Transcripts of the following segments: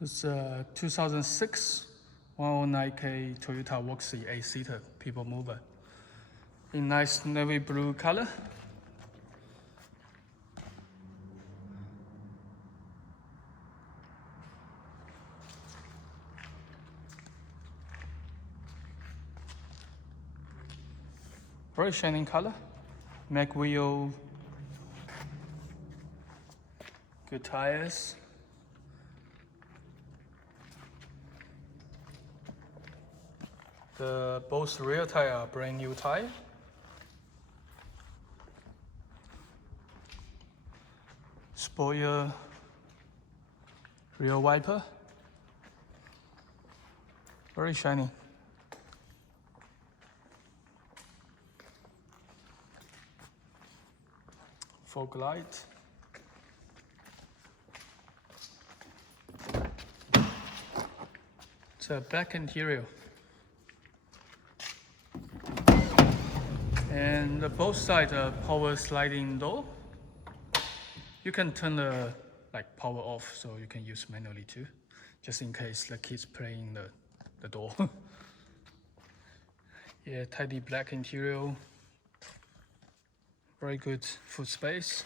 This 2006 109K Toyota Voxy 8-seater people mover in nice navy blue color. Very shining color. MIG wheel. Good tires. Both rear tire are brand new tire. Spoiler, rear wiper. Very shiny. Fog light. It's a black interior. And both sides are power sliding door. You can turn the power off, so you can use manually too, just in case the kids playing the door. Yeah, tidy black interior. Very good foot space.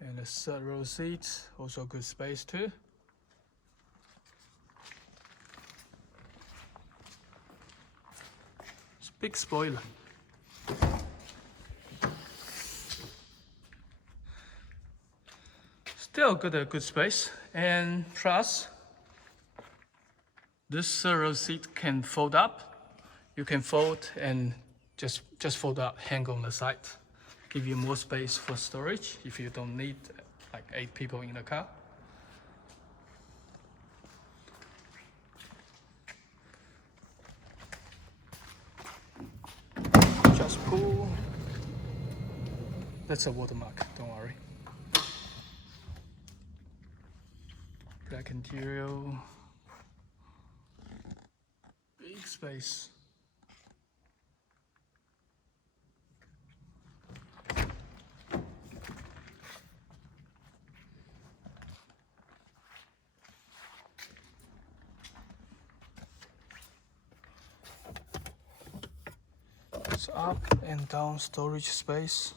And the third row seats, also good space too. It's a big spoiler. Still good space, and plus this third row seat can fold up. You can fold and just fold up, hang on the side, give you more space for storage if you don't need 8 people in the car. Just pull. That's a watermark, don't worry. Black interior, big space. It's up and down storage space.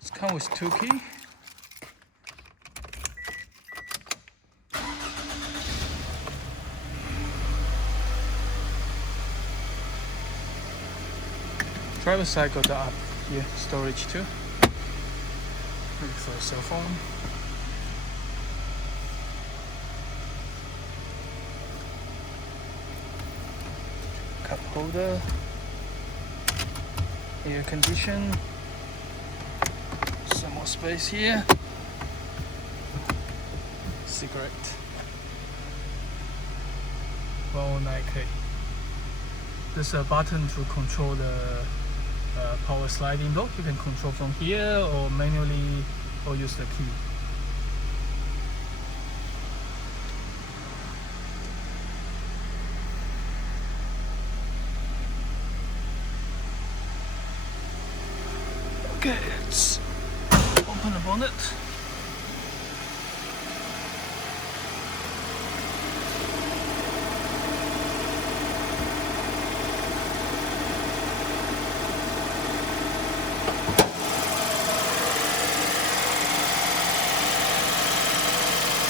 It's come with 2 keys. Driver's side got up here, storage too. Maybe for a cell phone. Cup holder. Air condition. Some more space here. Cigarette. 109K. There's a button to control the power sliding door. You can control from here or manually, or use the key. Okay, let's open the bonnet.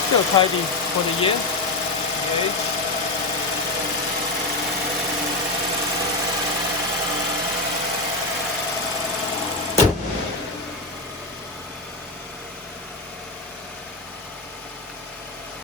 Still tidy for the year. The age.